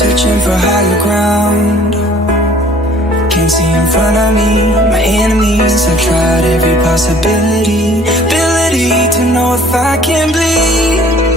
searching for higher ground. Can't see in front of me, my enemies. I've tried every possibility, ability to know if I can bleed.